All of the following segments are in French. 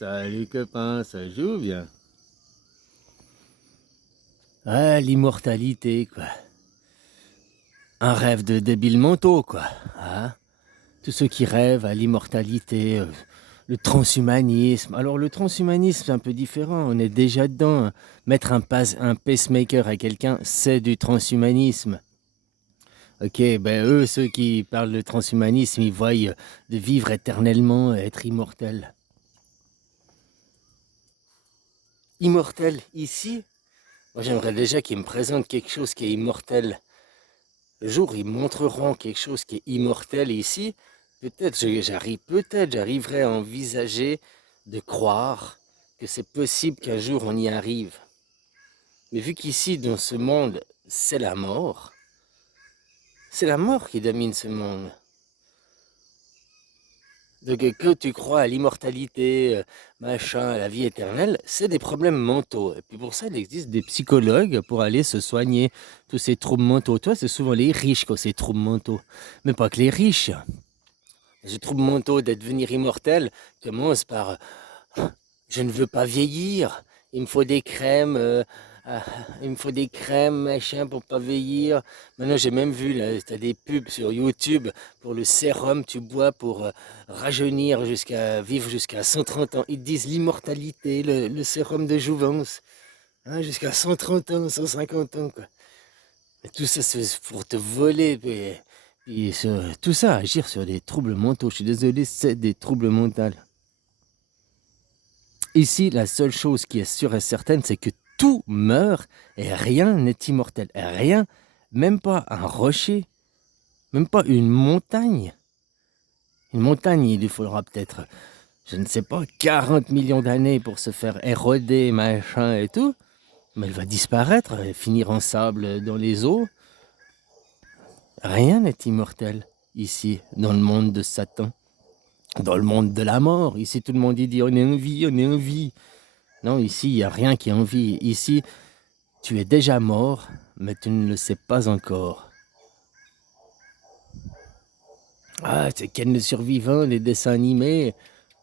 Salut copain, ça joue bien. Ah, l'immortalité, quoi. Un rêve de débiles mentaux, quoi. Hein. Tous ceux qui rêvent à l'immortalité, le transhumanisme. Alors le transhumanisme, c'est un peu différent, on est déjà dedans, hein. Mettre un pacemaker à quelqu'un, c'est du transhumanisme. Ok, ben eux, ceux qui parlent de transhumanisme, ils voient de vivre éternellement, être immortel. Immortel, ici, moi j'aimerais déjà qu'ils me présentent quelque chose qui est immortel. Le jour où ils montreront quelque chose qui est immortel ici, peut-être j'arriverai à envisager de croire que c'est possible qu'un jour on y arrive. Mais vu qu'ici, dans ce monde, c'est la mort qui domine ce monde. Donc que tu crois à l'immortalité, machin, à la vie éternelle, c'est des problèmes mentaux. Et puis pour ça, il existe des psychologues pour aller se soigner tous ces troubles mentaux. Toi, c'est souvent les riches qui ont ces troubles mentaux. Mais pas que les riches. Les troubles mentaux d'être devenir immortel commencent par je ne veux pas vieillir, il me faut des crèmes, ah, il me faut des crèmes, machin, pour pas vieillir. Maintenant, j'ai même vu, là, t'as des pubs sur YouTube pour le sérum tu bois pour rajeunir vivre jusqu'à 130 ans. Ils te disent l'immortalité, le sérum de jouvence, hein, jusqu'à 130 ans, 150 ans, quoi. Et tout ça, c'est pour te voler, tout ça, agir sur des troubles mentaux. Je suis désolé, c'est des troubles mentaux. Ici, la seule chose qui est sûre et certaine, c'est que tout meurt et rien n'est immortel. Et rien, même pas un rocher, même pas une montagne. Une montagne, il lui faudra peut-être, je ne sais pas, 40 millions d'années pour se faire éroder, machin et tout. Mais elle va disparaître et finir en sable dans les eaux. Rien n'est immortel ici, dans le monde de Satan, dans le monde de la mort. Ici, tout le monde dit on est en vie, on est en vie. Non, ici, il n'y a rien qui est en vie. Ici, tu es déjà mort, mais tu ne le sais pas encore. Ah, c'est Ken le survivant, les dessins animés.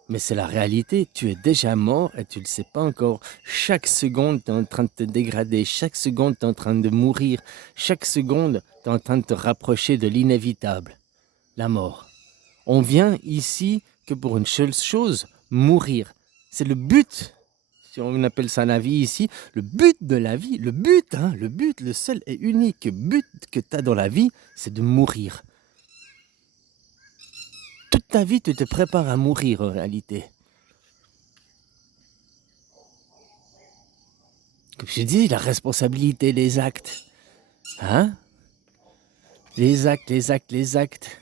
Mais c'est la réalité, tu es déjà mort et tu ne le sais pas encore. Chaque seconde, tu es en train de te dégrader. Chaque seconde, tu es en train de mourir. Chaque seconde, tu es en train de te rapprocher de l'inévitable, la mort. On vient ici que pour une seule chose, mourir. C'est le but, si on appelle ça la vie ici, le but de la vie, le but, hein, le seul et unique but que tu as dans la vie, c'est de mourir. Toute ta vie, tu te prépares à mourir en réalité. Comme je dis, la responsabilité, les actes. Hein? Les actes, les actes, les actes.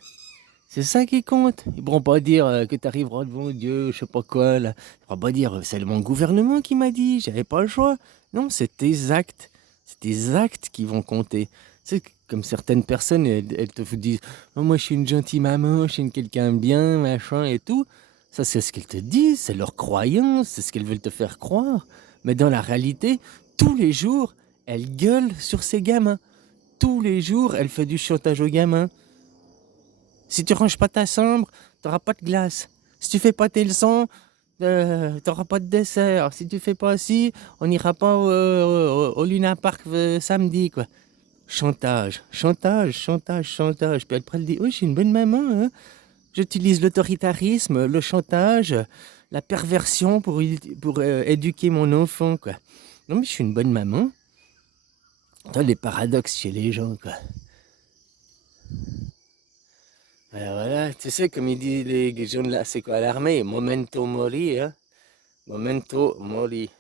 C'est ça qui compte. Ils ne pourront pas dire que tu arriveras devant Dieu, je sais pas quoi. Là. Ils ne pourront pas dire c'est mon gouvernement qui m'a dit, j'avais pas le choix. Non, c'est tes actes. C'est tes actes qui vont compter. C'est comme certaines personnes, elles te disent oh, moi je suis une gentille maman, je suis quelqu'un de bien, machin et tout. Ça, c'est ce qu'elles te disent, c'est leur croyance, c'est ce qu'elles veulent te faire croire. Mais dans la réalité, tous les jours, elles gueulent sur ces gamins. Tous les jours, elle fait du chantage aux gamins. Si tu ranges pas ta chambre, t'auras pas de glace. Si tu fais pas tes leçons, t'auras pas de dessert. Si tu fais pas ci, on n'ira pas au Luna Park samedi, quoi. Chantage, chantage, chantage, chantage. Puis après, elle dit, oui, je suis une bonne maman, hein. J'utilise l'autoritarisme, le chantage, la perversion pour éduquer mon enfant, quoi. Non, mais je suis une bonne maman. Toi, les paradoxes chez les gens, quoi. Voilà, tu sais, comme ils disent les jeunes là, c'est quoi l'armée? Momento mori, hein? Momento mori.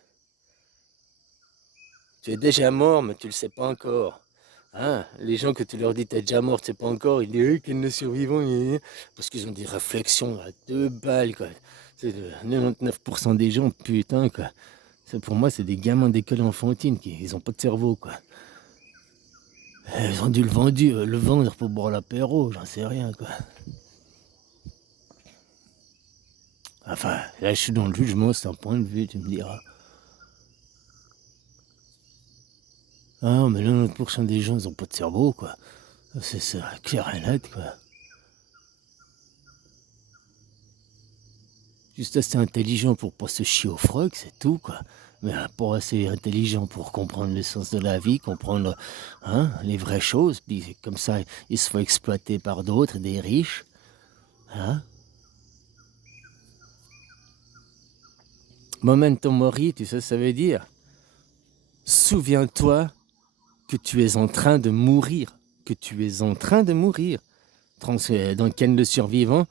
Tu es déjà mort, mais tu le sais pas encore. Hein? Les gens que tu leur dis t'es déjà mort, tu sais pas encore, ils disent qu'ils ne survivons, parce qu'ils ont des réflexions à 2 balles, quoi. C'est 99% des gens, putain, quoi. Pour moi, c'est des gamins d'école enfantine, ils ont pas de cerveau, quoi. Ils ont dû le vendre pour boire l'apéro, j'en sais rien, quoi. Enfin, là, je suis dans le jugement, c'est un point de vue, tu me diras. Ah, mais 90% des gens, ils ont pas de cerveau, quoi. C'est clair et net, quoi. Juste assez intelligent pour pas se chier au froc, c'est tout, quoi. Mais pas assez intelligent pour comprendre le sens de la vie, comprendre les vraies choses. Puis comme ça, ils se font exploiter par d'autres, des riches. Hein? Memento mori, tu sais ce que ça veut dire? Souviens-toi que tu es en train de mourir. Que tu es en train de mourir. Dans Ken le survivant,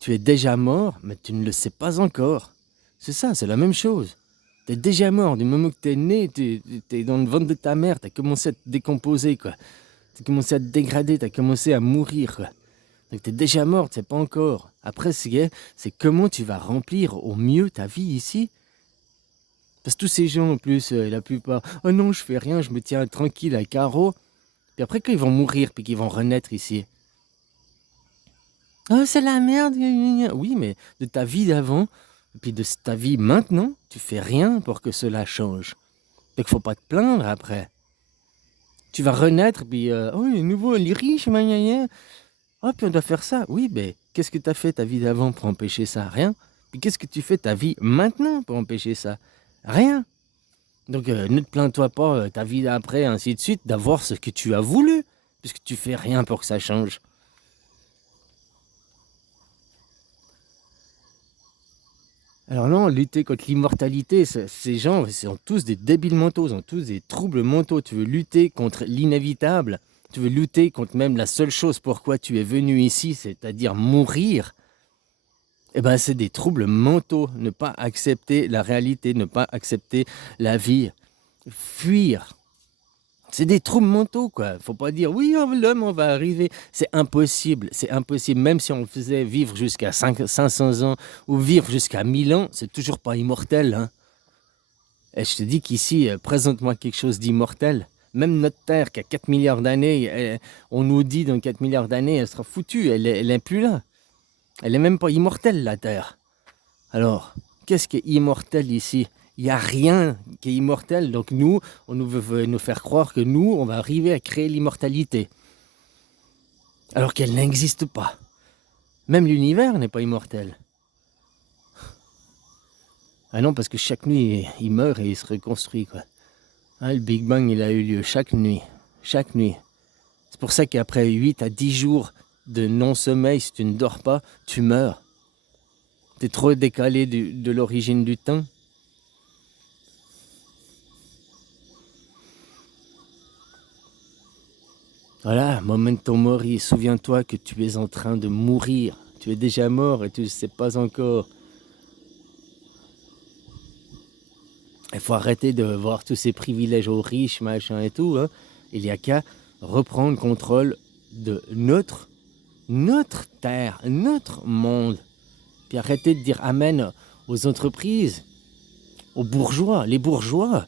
tu es déjà mort, mais tu ne le sais pas encore. C'est ça, c'est la même chose. Tu es déjà mort. Du moment que tu es né, tu es dans le ventre de ta mère, tu as commencé à te décomposer, quoi. Tu as commencé à te dégrader, tu as commencé à mourir, quoi. Donc tu es déjà mort, tu sais pas encore. Après, c'est comment tu vas remplir au mieux ta vie ici. Parce que tous ces gens, en plus, la plupart, « Oh non, je fais rien, je me tiens tranquille à carreau. » Puis après, quand ils vont mourir, puis qu'ils vont renaître ici, « Oh, c'est la merde. » Oui, mais de ta vie d'avant, et puis de ta vie maintenant, tu fais rien pour que cela change. Donc faut pas te plaindre après. Tu vas renaître, puis « Oh, les nouveaux, les riches, gna. Oh, puis on doit faire ça. » Oui, mais qu'est-ce que tu as fait ta vie d'avant pour empêcher ça? Rien. Puis qu'est-ce que tu fais ta vie maintenant pour empêcher ça? Rien. Donc ne te plains-toi pas ta vie d'après, ainsi de suite, d'avoir ce que tu as voulu, puisque tu fais rien pour que ça change. Alors non, lutter contre l'immortalité, ces gens, ils sont tous des débiles mentaux, ils ont tous des troubles mentaux. Tu veux lutter contre l'inévitable, tu veux lutter contre même la seule chose pourquoi tu es venu ici, c'est-à-dire mourir. Eh ben, c'est des troubles mentaux, ne pas accepter la réalité, ne pas accepter la vie, fuir. C'est des troubles mentaux, quoi. Faut pas dire, oui, l'homme, on va arriver. C'est impossible, c'est impossible. Même si on faisait vivre jusqu'à 500 ans ou vivre jusqu'à 1000 ans, c'est toujours pas immortel. Hein. Et je te dis qu'ici, présente-moi quelque chose d'immortel. Même notre Terre, qui a 4 milliards d'années, on nous dit dans 4 milliards d'années, elle sera foutue, elle est plus là. Elle est même pas immortelle, la Terre. Alors, qu'est-ce qui est immortel ici? Il n'y a rien qui est immortel. Donc nous, on veut nous faire croire que nous, on va arriver à créer l'immortalité. Alors qu'elle n'existe pas. Même l'univers n'est pas immortel. Ah non, parce que chaque nuit, il meurt et il se reconstruit, quoi. Hein, le Big Bang, il a eu lieu chaque nuit. Chaque nuit. C'est pour ça qu'après 8 à 10 jours de non-sommeil, si tu ne dors pas, tu meurs. Tu es trop décalé de l'origine du temps. Voilà, memento mori, souviens-toi que tu es en train de mourir. Tu es déjà mort et tu ne le sais pas encore. Il faut arrêter de voir tous ces privilèges aux riches, machin et tout. Hein. Il n'y a qu'à reprendre le contrôle de notre terre, notre monde. Puis arrêter de dire amen aux entreprises, aux bourgeois. Les bourgeois,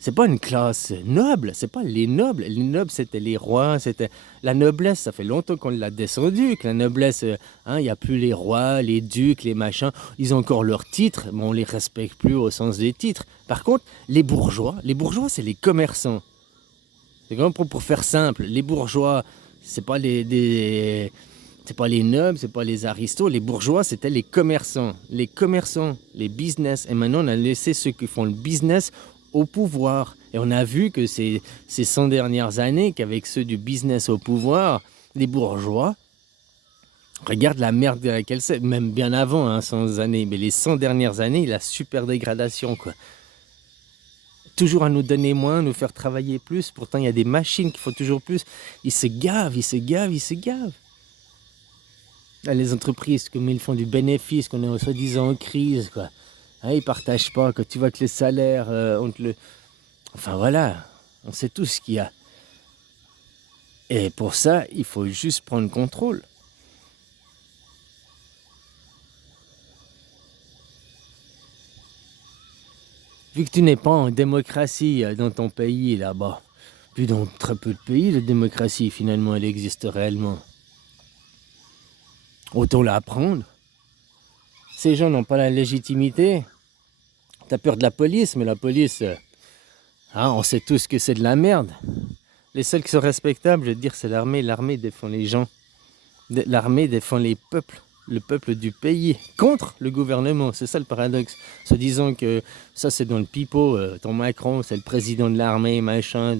c'est pas une classe noble, c'est pas les nobles. Les nobles, c'était les rois, c'était la noblesse. Ça fait longtemps qu'on l'a descendu, que la noblesse, il n'y a plus les rois, les ducs, les machins. Ils ont encore leurs titres, mais on les respecte plus au sens des titres. Par contre, les bourgeois, c'est les commerçants. C'est comme pour faire simple. Les bourgeois, c'est pas c'est pas les nobles, c'est pas les aristos. Les bourgeois, c'était les commerçants. Les commerçants, les business. Et maintenant, on a laissé ceux qui font le business au pouvoir. Et on a vu que ces 100 dernières années, qu'avec ceux du business au pouvoir, les bourgeois, regarde la merde à laquelle c'est, même bien avant, 100 années, mais les 100 dernières années, la super dégradation, quoi. Toujours à nous donner moins, nous faire travailler plus. Pourtant, il y a des machines qui font toujours plus. Ils se gavent. Là, les entreprises, comme ils font du bénéfice, qu'on est soi-disant en crise, quoi. Hein, ils partagent pas, quand tu vois que les salaires, on te le... Enfin voilà, on sait tout ce qu'il y a. Et pour ça, il faut juste prendre contrôle. Vu que tu n'es pas en démocratie dans ton pays là-bas, puis dans très peu de pays, la démocratie finalement elle existe réellement. Autant l'apprendre. Ces gens n'ont pas la légitimité. T'as peur de la police, mais la police, on sait tous que c'est de la merde. Les seuls qui sont respectables, je veux dire, c'est l'armée. L'armée défend les gens. L'armée défend les peuples. le peuple du pays contre le gouvernement. C'est ça le paradoxe. Se disant que ça c'est dans le pipeau, ton Macron c'est le président de l'armée, machin,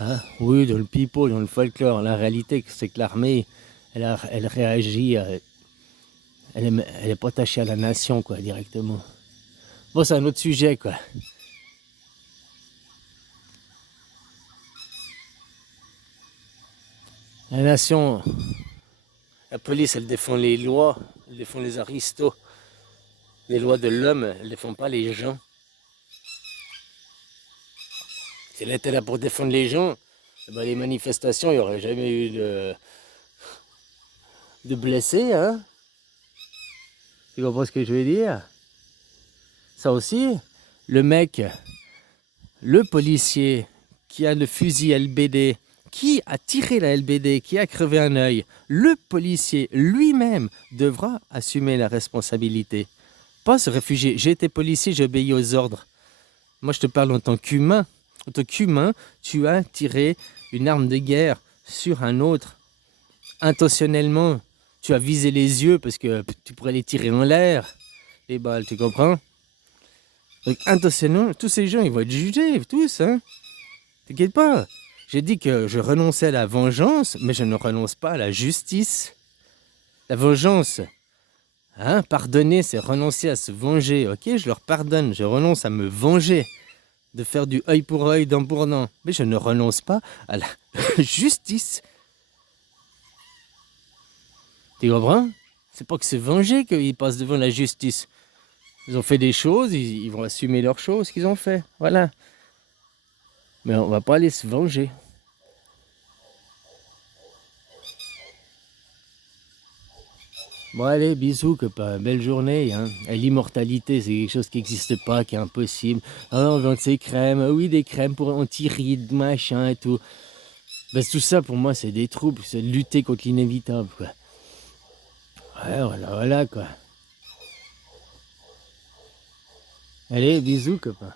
hein? Oui, dans le pipeau, dans le folklore. La réalité c'est que l'armée, elle réagit, elle est pas attachée à la nation, quoi, directement. Bon, c'est un autre sujet, quoi. La nation, la police, elle défend les lois, elle défend les aristos. Les lois de l'homme, elles ne défendent pas les gens. Si elle était là pour défendre les gens, eh ben les manifestations, il n'y aurait jamais eu de blessés, hein. Tu comprends ce que je veux dire? Ça aussi, le mec, le policier qui a le fusil LBD, qui a tiré la LBD, qui a crevé un œil, le policier lui-même devra assumer la responsabilité. Pas se réfugier. J'ai été policier, j'ai obéi aux ordres. Moi, je te parle en tant qu'humain. En tant qu'humain, tu as tiré une arme de guerre sur un autre. Intentionnellement, tu as visé les yeux parce que tu pourrais les tirer en l'air. Les balles, tu comprends? Donc, intentionnellement, tous ces gens, ils vont être jugés, tous, hein. T'inquiète pas. J'ai dit que je renonçais à la vengeance, mais je ne renonce pas à la justice. La vengeance, hein, pardonner, c'est renoncer à se venger. Ok, je leur pardonne, je renonce à me venger. De faire du œil pour œil, dent pour dent. Mais je ne renonce pas à la justice. Tu comprends? C'est pas que se venger qu'ils passent devant la justice. Ils ont fait des choses, ils vont assumer leurs choses qu'ils ont fait. Voilà. Mais on va pas aller se venger. Bon allez, bisous copain, belle journée. Hein. Et l'immortalité, c'est quelque chose qui n'existe pas, qui est impossible. Ah, on vend de ces crèmes, oui des crèmes pour anti-rides, machin et tout. Ben, tout ça pour moi c'est des troubles, c'est lutter contre l'inévitable quoi. Ouais voilà quoi. Allez, bisous copain.